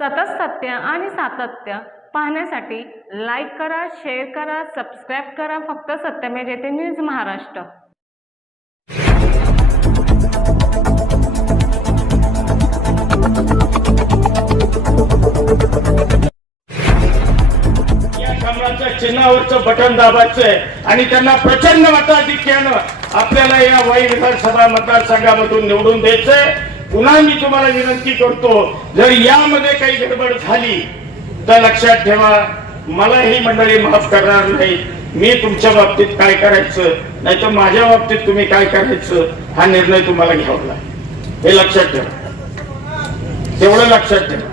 सतत सत्य आणि सातत्य पाहण्यासाठी लाईक करा शेअर करा सबस्क्राईब करा. फक्त सत्यमेव जयते न्यूज महाराष्ट्र. या चिन्हावरचं बटन दाबायचंय आणि त्यांना प्रचंड मताधिक्यानं आपल्याला या वाई विधानसभा मतदारसंघामधून निवडून द्यायचंय. पुन्हा मी तुम्हाला विनंती करतो जर यामध्ये काही गडबड झाली तर लक्षात ठेवा मला ही मंडळी माफ करणार नाही. मी तुमच्या बाबतीत काय करायचं नाही तर माझ्या बाबतीत तुम्ही काय करायचं हा निर्णय तुम्हाला घ्यावा लागेल. हे लक्षात ठेवा. तेवढं लक्षात ठेवा.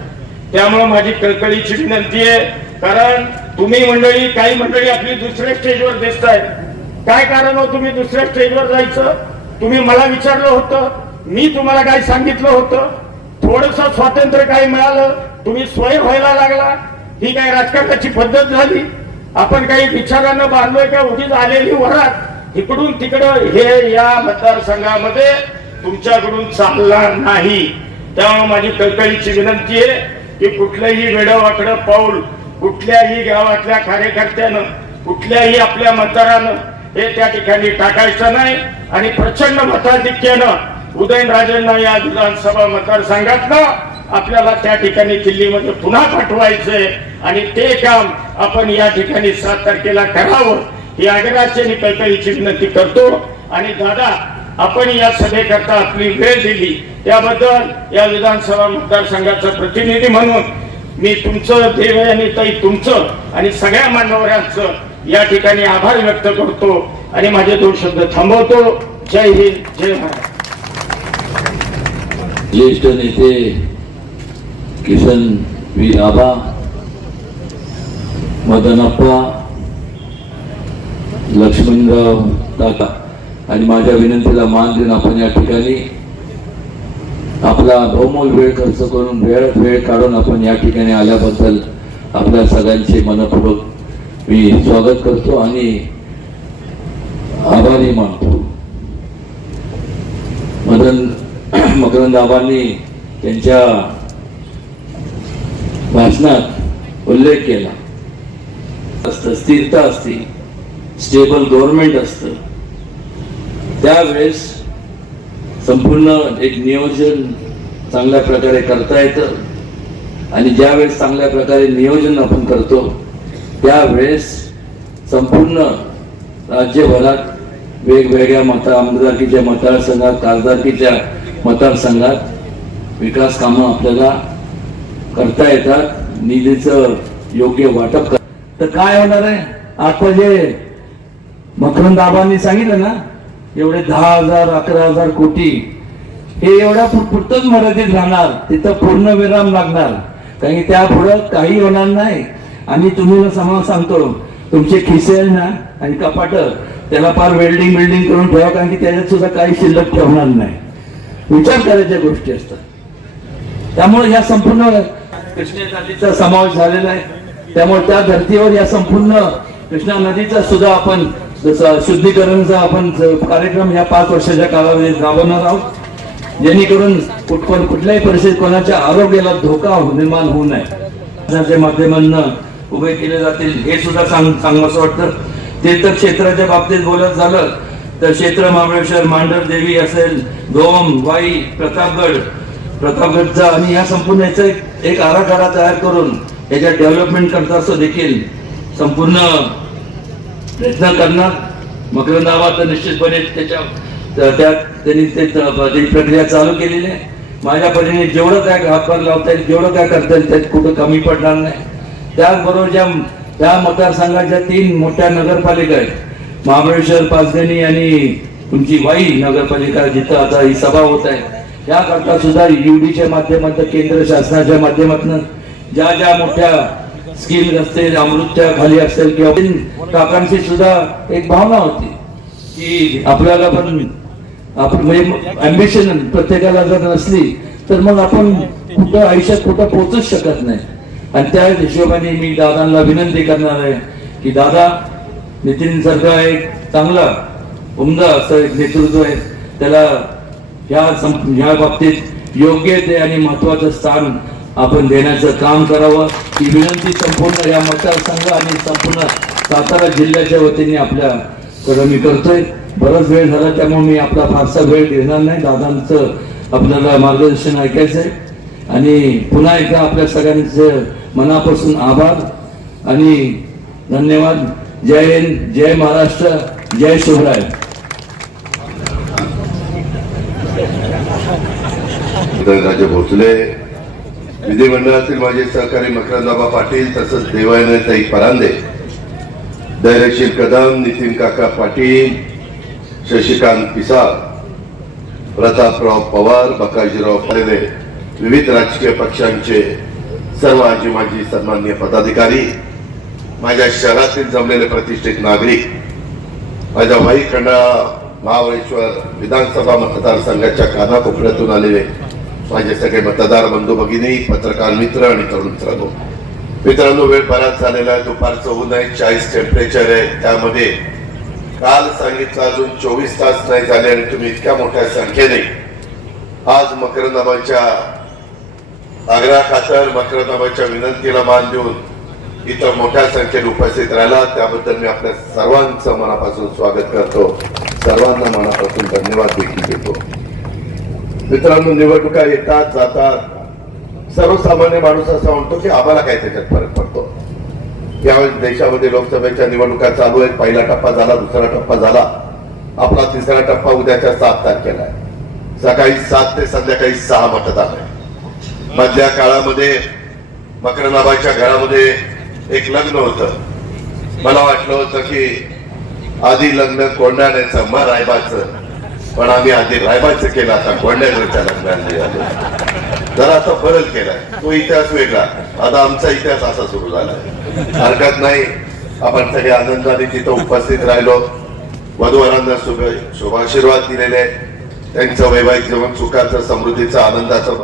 त्यामुळे माझी कळकळीची विनंती आहे कारण तुम्ही मंडळी काही मंडळी आपली दुसऱ्या स्टेजवर दिसतायत. काय कारण हो तुम्ही दुसऱ्या स्टेजवर जायचं? तुम्ही मला विचारलं होतं. मी तुम्हाला काय सांगितलं होतं? थोडस स्वातंत्र्य काय मिळालं? तुम्ही स्वय व्हायला लागला? ही काय राजकारणाची पद्धत झाली? आपण काही विचारानं बांधलोय का? उगीच आलेली वरात. इकडून तिकडं हे या मतदारसंघामध्ये तुमच्याकडून चालणार नाही. त्यामुळे माझी कळकळीची विनंती आहे की कुठलंही वेडवाकडं पाऊल कुठल्याही गावातल्या कार्यकर्त्यानं कुठल्याही आपल्या मतदारानं हे त्या ठिकाणी टाकायचं नाही आणि प्रचंड मताधिक्यानं उदयनराजेंना या विधानसभा मतदारसंघातनं आपल्याला त्या ठिकाणी दिल्लीमध्ये पुन्हा पाठवायचंय आणि ते काम आपण या ठिकाणी सात तारखेला करावं ही आग्रहाची आणि कळकळीची विनंती करतो. आणि दादा आपण या सभेकरता आपली वेळ दिली. त्याबद्दल या विधानसभा मतदारसंघाचा प्रतिनिधी म्हणून मी तुमचं देव आणि ताई तुमचं आणि सगळ्या मान्यवरांचं या ठिकाणी आभार व्यक्त करतो. आणि माझे दोन शब्द थांबवतो. जय हिंद जय महाराज ज्येष्ठ नेते किसन वी आबा मदनप्पा लक्ष्मणराव काका. आणि माझ्या विनंतीला मान देऊन आपण या ठिकाणी आपला बहुमोल वेळ खर्च करून वेळ वेळ काढून आपण या ठिकाणी आल्याबद्दल आपल्या सगळ्यांचे मनपूर्वक मी स्वागत करतो आणि आभारी मानतो. मदन मकरंदाबांनी त्यांच्या भाषणात उल्लेख केला. असतं स्थिरता असते स्टेबल गव्हर्नमेंट असतं. त्यावेळेस संपूर्ण एक नियोजन चांगल्या प्रकारे करता येतं. आणि ज्यावेळेस चांगल्या प्रकारे नियोजन आपण करतो त्यावेळेस संपूर्ण राज्यभरात वेगवेगळ्या मत आमदारकीच्या मतदारसंघात खासदारकीच्या मतदारसंघात विकास कामं आपल्याला करता येतात. निधीचं योग्य वाटप कर तर काय होणार आहे? आता जे मकरंदाबांनी सांगितलं ना एवढे दहा हजार अकरा हजार कोटी हे एवढ्या पुरतच मर्यादित राहणार. तिथं पूर्ण विराम लागणार. कारण की त्या पुढं काही होणार नाही. आणि तुम्ही समोर सांगतो तुमचे खिसे ना आणि कपाट त्याला फार वेल्डिंग बिल्डिंग करून ठेवा कारण की त्याच्यात सुद्धा काही शिल्लक ठेवणार नाही. विचार करायच्या गोष्टी असतात. त्यामुळे या संपूर्ण कृष्णा नदीचा समावेश झालेला आहे. त्यामुळे त्या धर्तीवर या संपूर्ण कृष्णा नदीचा सुद्धा आपण शुद्धीकरणचा आपण कार्यक्रम या पाच वर्षाच्या कालावधीत राबवणार आहोत. जेणेकरून कुठपण कुठल्याही परिस्थितीत कोणाच्या आरोग्याला धोका हो-, निर्माण होऊ नये. शासनाच्या माध्यमांना उभे केले जातील हे सुद्धा सांग सांगावं वाटतं. तीर्थक्षेत्राच्या बाबतीत बोलत झालं तर क्षेत्र महाबळेश्वर मांढर देवी असेल गोम वाई प्रतापगड. प्रतापगडचा आणि या संपूर्ण याचा एक, एक आराखडा तयार करून याच्या डेव्हलपमेंट करता असं देखील. संपूर्ण प्रयत्न करणार. मकरंदावा तर निश्चितपणे त्याच्या त्या- त्यात त्यांनी ते प्रक्रिया चालू केलेली आहे. माझ्या परीने जेवढं काय हातभार लावता येईल जेवढं काय करता येईल त्यात कुठं कमी पडणार नाही. त्याचबरोबर ज्या त्या मतदारसंघाच्या तीन मोठ्या नगरपालिका आहेत महाबळेश्वर पाचगणी आणि तुमची वाई नगरपालिका जिथं आता ही सभा होत आहे याकरता सुद्धा युडीच्या माध्यमातून केंद्र शासनाच्या माध्यमातून ज्या ज्या मोठ्या स्कीम असतील अमृतच्या खाली असेल किंवा काकांची सुद्धा एक भावना होती की आपल्याला पण आपण म्हणजे अम्बिशन प्रत्येकाला जर नसली तर मग आपण कुठं आयुष्यात कुठं पोहोचूच शकत नाही. आणि त्या हिशोबाने मी दादांना विनंती करणार आहे की दादा नितीन सारखा एक चांगला उमदा असं एक नेतृत्व आहे. त्याला ह्या संप ह्या बाबतीत योग्य ते आणि महत्वाचं स्थान आपण देण्याचं काम करावं. ही विनंती संपूर्ण या मतदारसंघ आणि संपूर्ण सातारा जिल्ह्याच्या वतीने आपल्याकडं मी करतोय. बराच वेळ झाला त्यामुळे मी आपला फारसा वेळ घेणार नाही. दादांचं आपल्याला मार्गदर्शन ऐकायचं आहे आणि पुन्हा एकदा आपल्या सगळ्यांचं मनापासून आभार आणि धन्यवाद. जय हिंद जय महाराष्ट्र जय शिवराय. राजे भोसले. विधिमंडळातील माझे सहकारी मकरंदाबा पाटील तसंच देवायनताई परांदे. धैर्यशील कदम नितीन काका पाटील शशिकांत पिसाळ प्रतापराव पवार बकाजीराव पालेले विविध राजकीय पक्षांचे सर्व आजी माजी सन्मान्य पदाधिकारी माझ्या शहरातील जमलेले प्रतिष्ठित नागरिक माझ्या वाई महाबळेश्वर विधानसभा मतदारसंघाच्या कानाकोपऱ्यातून आलेले माझे सगळे मतदार बंधू भगिनी पत्रकार मित्र आणि तरुण मित्रांनो. मित्रांनो वेळ बराच झालेला आहे. दुपारचं ऊन आहे. चाळीस टेम्परेचर आहे. त्यामध्ये काल सांगितलं अजून चोवीस तास नाही झाले आणि तुम्ही इतक्या मोठ्या संख्येने आज मकरनामाच्या आग्रहाखातर मकरनामाच्या विनंतीला मान देऊन इथं मोठ्या संख्येने उपस्थित राहिला. त्याबद्दल मी आपल्या सर्वांचं मनापासून स्वागत करतो. सर्वांना मनापासून धन्यवाद देखील देतो. मित्रांनो निवडणुका येतात जातात. सर्वसामान्य माणूस असा म्हणतो की आम्हाला काय त्याच्यात फरक पडतो. यावेळेस देशामध्ये लोकसभेच्या निवडणुका चालू आहेत. पहिला टप्पा झाला दुसरा टप्पा झाला. आपला तिसरा टप्पा उद्याच्या सात तारखेला आहे. सकाळी सात ते संध्याकाळी सहा मतदान आहे. मधल्या काळामध्ये मकरनाबाईच्या घरामध्ये एक लग्न होतं. मला वाटलं होतं की आधी लग्न कोंडाण्याचं मग रायबाचं पण आम्ही आधी रायबाचं केलं आता कोंडाण्याच्या लग्नाला निघालो. जरा आता बदल केलाय तो इतिहास वेगळा. आता आमचा इतिहास असा सुरू झालाय हरकत नाही. आपण सगळे आनंदाने तिथं उपस्थित राहिलो. वधूवरांना शुभ शुभाशीर्वाद दिलेले त्यांचं वैवाहिक जीवन सुखाचं समृद्धीचं आनंदाचं